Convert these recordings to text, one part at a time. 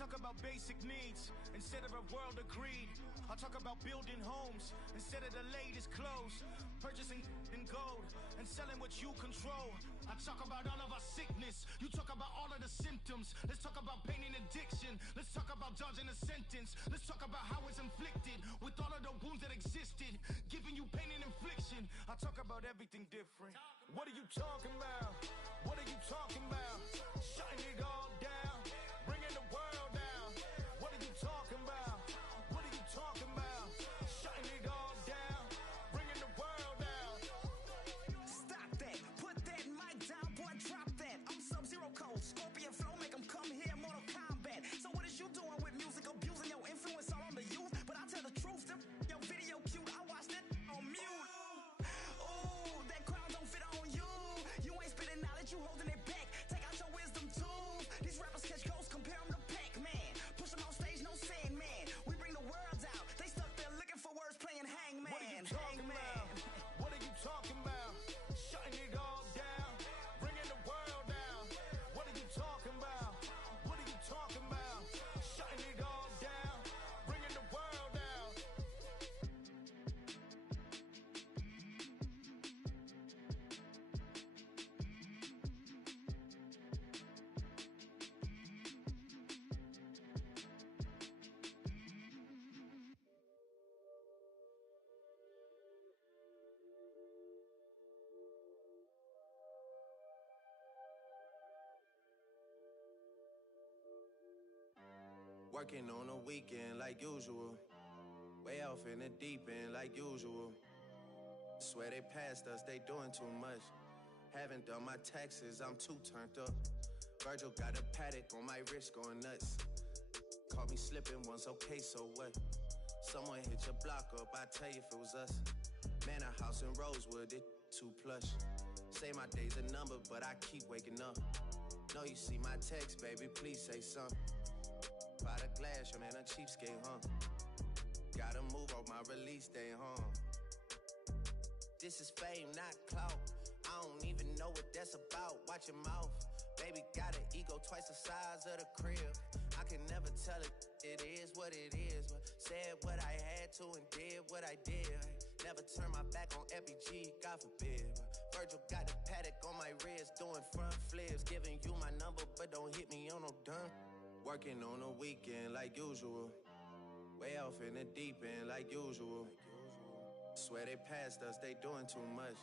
talk about basic needs instead of a world of greed. I talk about building homes instead of the latest clothes, purchasing in gold and selling what you control. I talk about all of our sickness, you talk about all of the symptoms. Let's talk about pain and addiction. Let's talk about dodging a sentence. Let's talk about how it's inflicted with all of the wounds that existed, giving you pain and infliction. I talk about everything different. What are you talking about? What are you talking about? Shutting it all down, bringing the world down. What are you talking about? What are you talking about? Shutting it all down, bringing the world down. Stop that, put that mic down, boy, drop that. I'm Sub-Zero Code, Scorpion Flow, make them come here, Mortal Kombat. So what is you doing with music, abusing your influence all on the youth? But I tell the truth, your video cute, I watched it on mute. Ooh, that crown don't fit on you. You ain't spitting knowledge, you holding it back. Take out your wisdom tools. These rappers catch ghosts, compare them to Pac-Man. Push them on stage, no Sandman. We bring the world out. They stuck there looking for words, playing Hangman. What are you talking about? What are you talking about? Shutting it all down, bringing the world down. What are you talking about? What are you talking about? Shutting it all down, bringing the world down. Working on a weekend like usual. Way off in the deep end like usual. Swear they passed us, they doing too much. Haven't done my taxes, I'm too turned up. Virgil got a paddock on my wrist going nuts. Caught me slipping once, okay, so what? Someone hit your block up, I tell you if it was us. Man, a house in Rosewood, it too plush. Say my day's a number, but I keep waking up. Know you see my text, baby, please say something. By the glass, your man a cheapskate, huh? Gotta move on my release day, huh? This is fame, not clout. I don't even know what that's about. Watch your mouth. Baby got an ego twice the size of the crib. I can never tell it, it is what it is. But said what I had to and did what I did. Never turn my back on FBG, God forbid. But Virgil got the paddock on my wrist, doing front flips. Giving you my number, but don't hit me on no done. Working on a weekend like usual. Way off in the deep end like usual. Swear they passed us, they doing too much.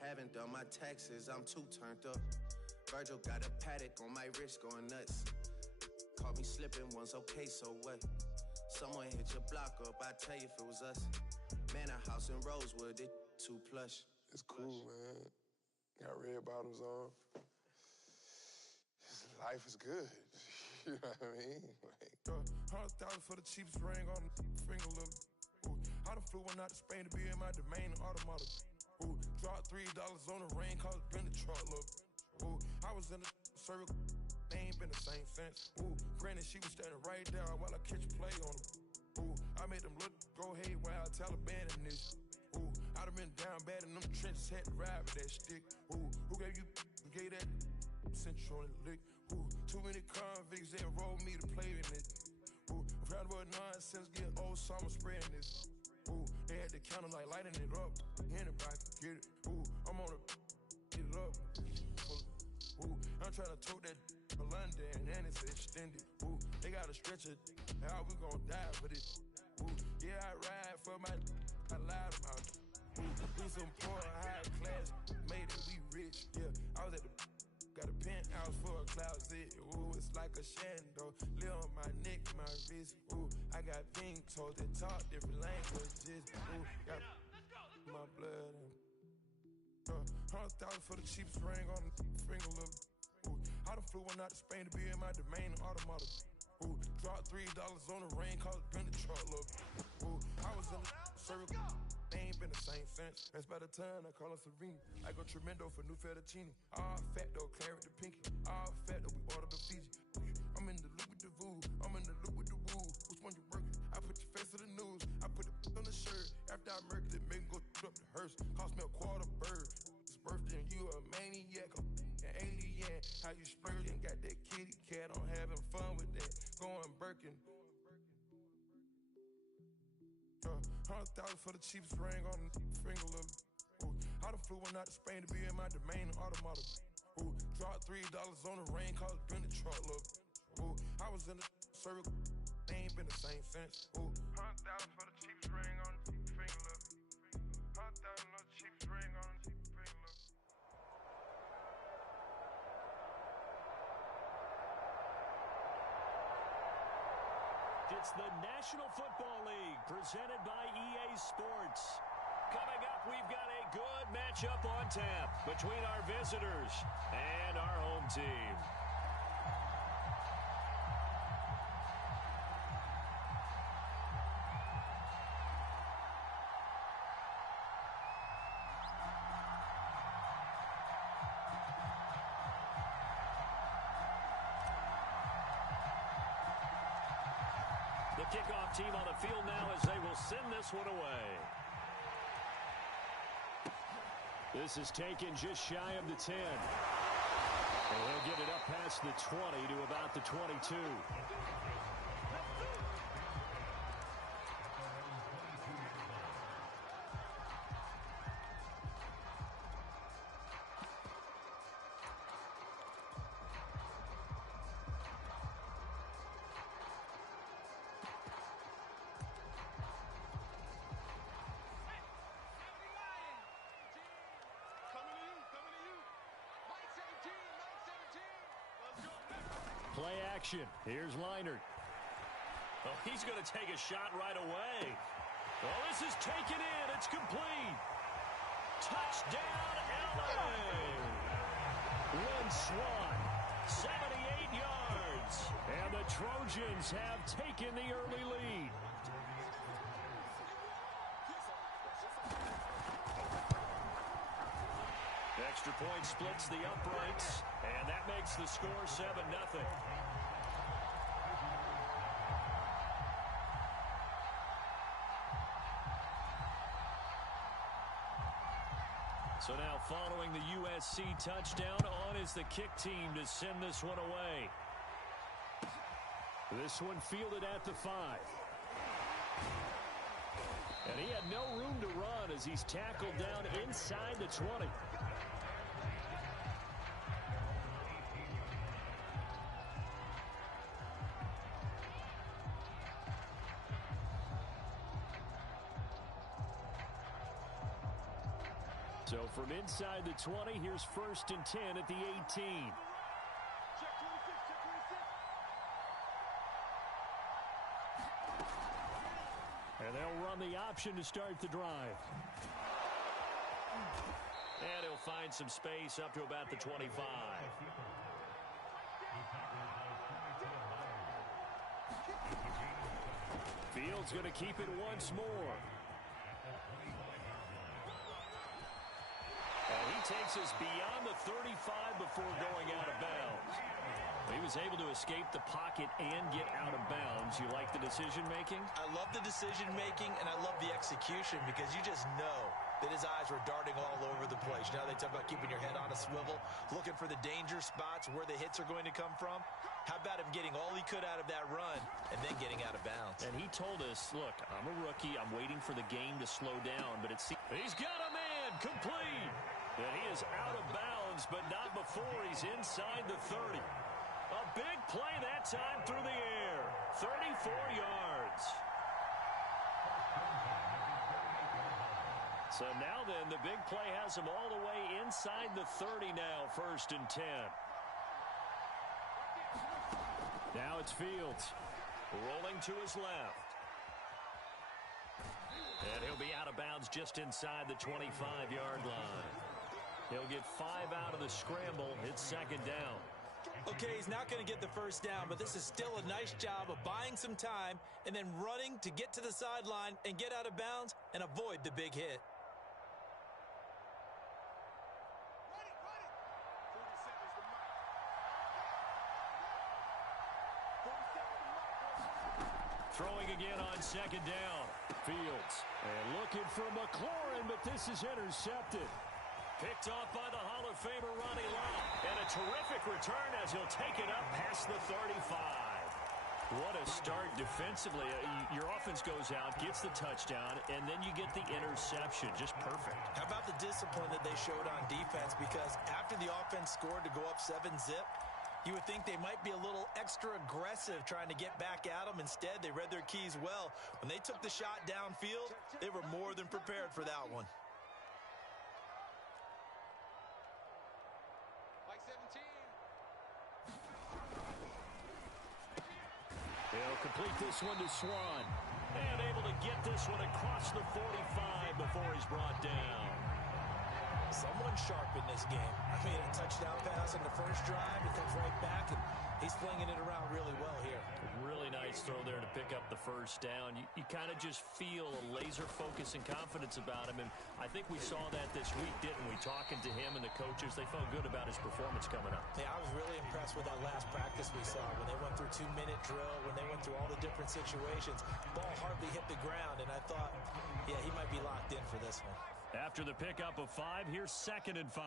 Haven't done my taxes, I'm too turned up. Virgil got a paddock on my wrist going nuts. Caught me slipping once, okay, so what? Someone hit your block up, I tell you if it was us. Man, a house in Rosewood, it too plush. It's cool, man. Got red bottoms on. Life is good. You know what I mean? Like, 100,000 for the cheapest ring on the finger, look. Ooh, I done flew one out to Spain to be in my domain, automata. Ooh, dropped $3 on the rain, cause it been the truck, look. Ooh, I was in the circle, they ain't been the same since. Ooh, granted, she was standing right there while I catch a play on them. Ooh, I made them look, go haywire, Taliban in this. Ooh, I done been down bad in them trenches, had to ride with that stick. Ooh, who gave you, who gave that? Sent you on the lick. Ooh, too many convicts that rolled me to play in it. Ooh, I'm proud of what nonsense, get old summer spreading this. Ooh, they had the counter like lighting it up. Anybody can get it. Ooh, I'm on the get it up. Ooh, I'm trying to tote that to London and it's extended. Ooh, they got a stretcher. How we gon' die for this? Ooh, yeah, I ride for my I lied about. Ooh, we some poor high class, made it, we rich. Yeah, I was at the got a penthouse for a closet, ooh, it's like a shando. Live on my neck, my wrist, ooh. I got pink toes that talk different languages, ooh. Got my blood and 100,000 for the cheapest ring on the finger, look. Ooh, I done flew one out to Spain to be in my domain, automata. Ooh, dropped $3 on the rain, cause it been the truck, look. Ooh, I was in the circle. They ain't been the same since. That's by the time I call her Serene. I go tremendo for new fettuccine. All fat though, claret the pinky. All fat though, we order the Fiji. I'm in the loop with the voo. I'm in the loop with the woo. Which one you working? I put your face to the news. I put the on the shirt. After I murked it, make him go up the hearse. Cost me a quarter bird. It's birthday and you a maniac. An alien. How you splurging? Got that kitty cat. I'm having fun with that. going Birkin. 100,000 for the cheapest ring on the finger, little. Ooh, I done flew one out to Spain to be in my domain, automata. Ooh, dropped $3 on the rain, cause it been the truck, look. Ooh, I was in the circle, ain't been the same since. Ooh, 100,000 for the cheapest ring on the finger, look. 100,000 on the cheapest ring on the finger, look. It's the National Football League presented by EA Sports. Coming up, we've got a good matchup on tap between our visitors and our home team. The kickoff team on the field now as they will send this one away. This is taken just shy of the 10. And he'll get it up past the 20 to about the 22. Play action. Here's Leinart. Oh, he's going to take a shot right away. Oh, this is taken in. It's complete. Touchdown, LA. Lynn Swan, 78 yards. And the Trojans have taken the early lead. Extra point splits the uprights, and that makes the score 7-0. So now following the USC touchdown, on is the kick team to send this one away. This one fielded at the 5. And he had no room to run as he's tackled down inside the 20. So from inside the 20, here's 1st and 10 at the 18. And they'll run the option to start the drive. And he'll find some space up to about the 25. Fields going to keep it once more. And he takes us beyond the 35 before going out of bounds. He was able to escape the pocket and get out of bounds. You like the decision-making? I love the decision-making, and I love the execution because you just know that his eyes were darting all over the place. Now they talk about keeping your head on a swivel, looking for the danger spots where the hits are going to come from. How about him getting all he could out of that run and then getting out of bounds? And he told us, look, I'm a rookie. I'm waiting for the game to slow down, but it's... He's got a man complete. And he is out of bounds, but not before he's inside the 30. A big play that time through the air. 34 yards. So now then, the big play has him all the way inside the 30 now, 1st and 10. Now it's Fields. Rolling to his left. And he'll be out of bounds just inside the 25-yard line. He'll get 5 out of the scramble. It's 2nd down. Okay, he's not going to get the 1st down, but this is still a nice job of buying some time and then running to get to the sideline and get out of bounds and avoid the big hit. Throwing again on 2nd down. Fields. And looking for McLaurin, but this is intercepted. Picked off by the Hall of Famer Ronnie Lott. And a terrific return as he'll take it up past the 35. What a start defensively. Your offense goes out, gets the touchdown, and then you get the interception. Just perfect. How about the discipline that they showed on defense? Because after the offense scored to go up 7-zip, you would think they might be a little extra aggressive trying to get back at them. Instead, they read their keys well. When they took the shot downfield, they were more than prepared for that one. He'll complete this one to Swan. And able to get this one across the 45 before he's brought down. Someone sharp in this game. I mean, a touchdown pass on the first drive. He comes right back, and he's flinging it around really well here. Really nice throw there to pick up the first down. You kind of just feel a laser focus and confidence about him, and I think we saw that this week, didn't we? Talking to him and the coaches, they felt good about his performance coming up. Yeah, I was really impressed with that last practice we saw when they went through 2-minute drill, when they went through all the different situations. Ball hardly hit the ground, and I thought, yeah, he might be locked in for this one. After the pickup of 5, here's 2nd and 5.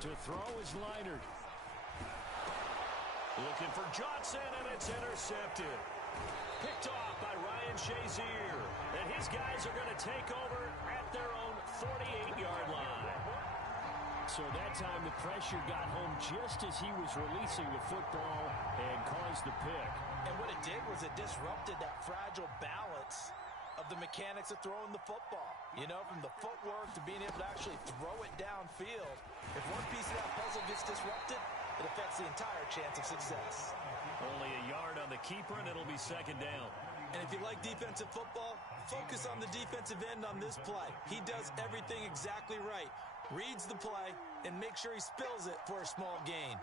To throw is Leonard. Looking for Johnson, and it's intercepted. Picked off by Ryan Shazier. And his guys are going to take over at their own 48-yard line. So that time the pressure got home just as he was releasing the football and caused the pick. And what it did was it disrupted that fragile balance of the mechanics of throwing the football. You know, from the footwork to being able to actually throw it downfield. If one piece of that puzzle gets disrupted, it affects the entire chance of success. Only a yard on the keeper, and it'll be 2nd down. And if you like defensive football, focus on the defensive end on this play. He does everything exactly right. Reads the play and makes sure he spills it for a small gain.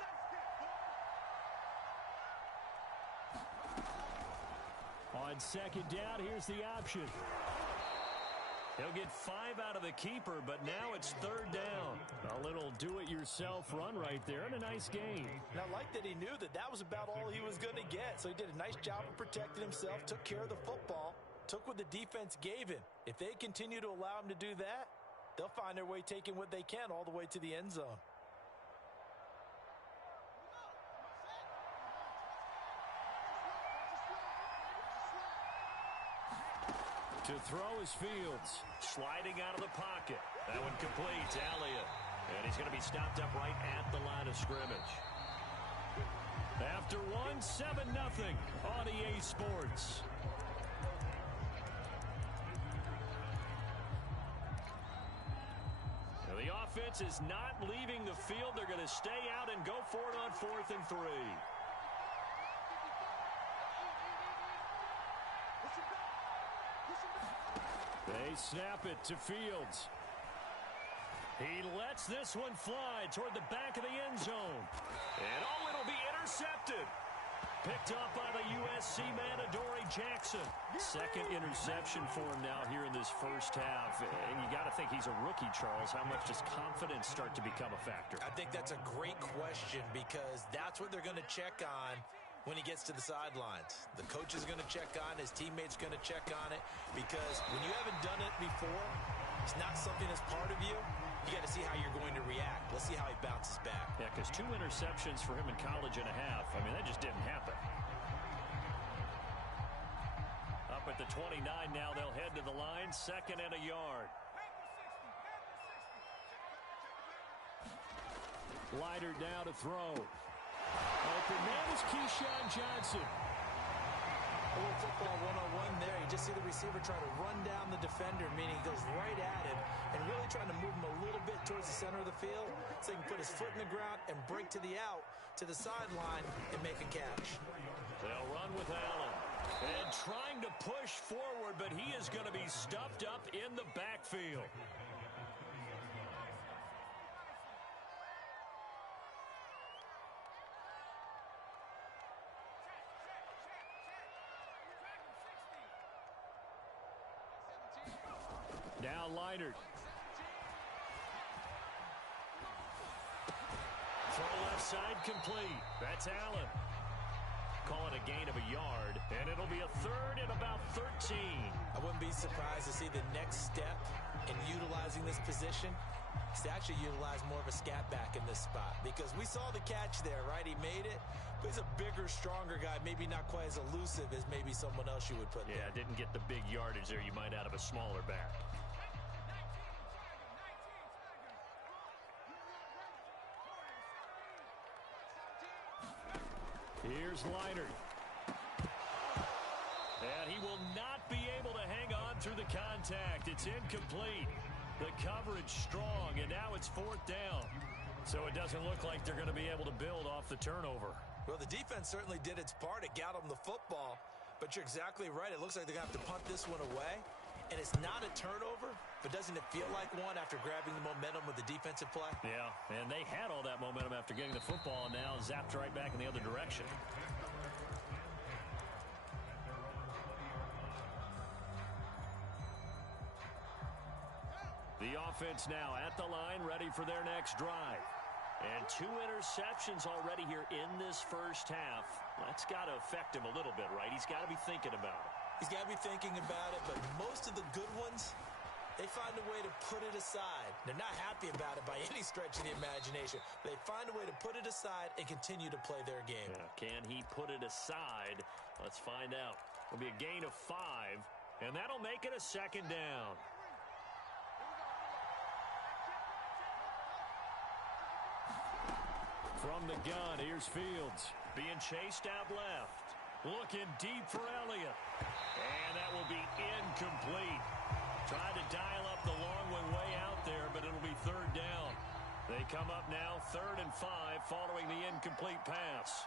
On 2nd down, here's the option. He'll get 5 out of the keeper, but now it's 3rd down. A little do-it-yourself run right there, and a nice gain. And I like that he knew that that was about all he was going to get. So he did a nice job of protecting himself, took care of the football, took what the defense gave him. If they continue to allow him to do that, they'll find their way taking what they can all the way to the end zone. To throw is Fields. Sliding out of the pocket. That one completes. Elliott. And he's going to be stopped up right at the line of scrimmage. After 1, 7-0 on EA Sports. Now the offense is not leaving the field. They're going to stay out and go for it on 4th and 3. They snap it to Fields. He lets this one fly toward the back of the end zone. And it'll be intercepted. Picked up by the USC man, Adoree Jackson. 2nd interception for him now here in this first half. And you got to think he's a rookie, Charles. How much does confidence start to become a factor? I think that's a great question because that's what they're going to check on when he gets to the sidelines. The coach is going to check on it. His teammate's going to check on it because when you haven't done it before, it's not something that's part of you. You got to see how you're going to react. Let's see how he bounces back. Yeah, because 2 interceptions for him in college and a half. I mean, that just didn't happen. Up at the 29 now, they'll head to the line. 2nd and a yard. Leiter now to throw. Open man is Keyshawn Johnson. A little football 101 there. You just see the receiver try to run down the defender, meaning he goes right at him and really trying to move him a little bit towards the center of the field so he can put his foot in the ground and break to the out, to the sideline, and make a catch. They'll run with Allen. And trying to push forward, but he is going to be stuffed up in the backfield. Now Leonard. Throw left side complete. That's Allen. Calling a gain of a yard, and it'll be a 3rd and about 13. I wouldn't be surprised to see the next step in utilizing this position He's actually utilized more of a scat back in this spot because we saw the catch there, right? He made it, but he's a bigger, stronger guy, maybe not quite as elusive as maybe someone else you would put there. Yeah, didn't get the big yardage there you might out of a smaller back. Here's Leinart. And he will not be able to hang on through the contact. It's incomplete. The coverage strong, and now it's 4th down. So it doesn't look like they're going to be able to build off the turnover. Well, the defense certainly did its part. It got them the football. But you're exactly right. It looks like they're going to have to punt this one away. And it's not a turnover, but doesn't it feel like one after grabbing the momentum with the defensive play? Yeah, and they had all that momentum after getting the football, and now zapped right back in the other direction. The offense now at the line, ready for their next drive. And 2 interceptions already here in this first half. That's got to affect him a little bit, right? He's got to be thinking about it. He's got to be thinking about it, but most of the good ones, they find a way to put it aside. They're not happy about it by any stretch of the imagination. They find a way to put it aside and continue to play their game. Yeah, can he put it aside? Let's find out. It'll be a gain of 5, and that'll make it a 2nd down. From the gun, here's Fields. Being chased out left. Looking deep for Elliott. And that will be incomplete. Tried to dial up the long one way out there, but it'll be 3rd down. They come up now 3rd and 5 following the incomplete pass.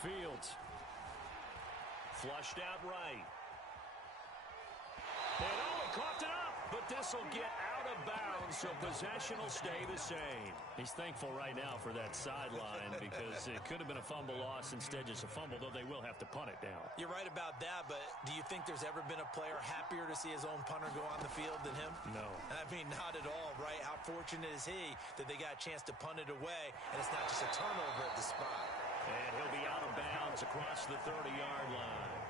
Fields. Flushed out right. And he coughed it up, but this will get out of bounds, so possession will stay the same. He's thankful right now for that sideline because it could have been a fumble loss, instead just a fumble, though they will have to punt it down. You're right about that, but do you think there's ever been a player happier to see his own punter go on the field than him? No. I mean, not at all, right? How fortunate is he that they got a chance to punt it away, and it's not just a turnover at the spot. And he'll be out of bounds across the 30-yard line.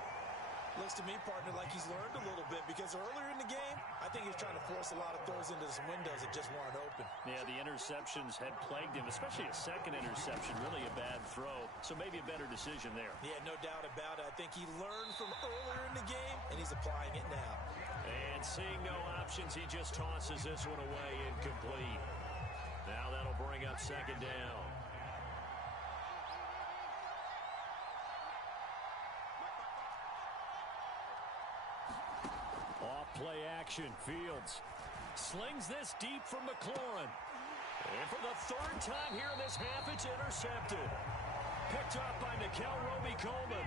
Looks to me, partner, like he's learned a little bit because earlier in the game, I think he was trying to force a lot of throws into some windows that just weren't open. Yeah, the interceptions had plagued him, especially a second interception, really a bad throw. So maybe a better decision there. Yeah, no doubt about it. I think he learned from earlier in the game, and he's applying it now. And seeing no options, he just tosses this one away incomplete. Now that'll bring up 2nd down. Play action. Fields slings this deep from McLaurin. And for the 3rd time here in this half, it's intercepted. Picked up by Nikel Roby-Coleman.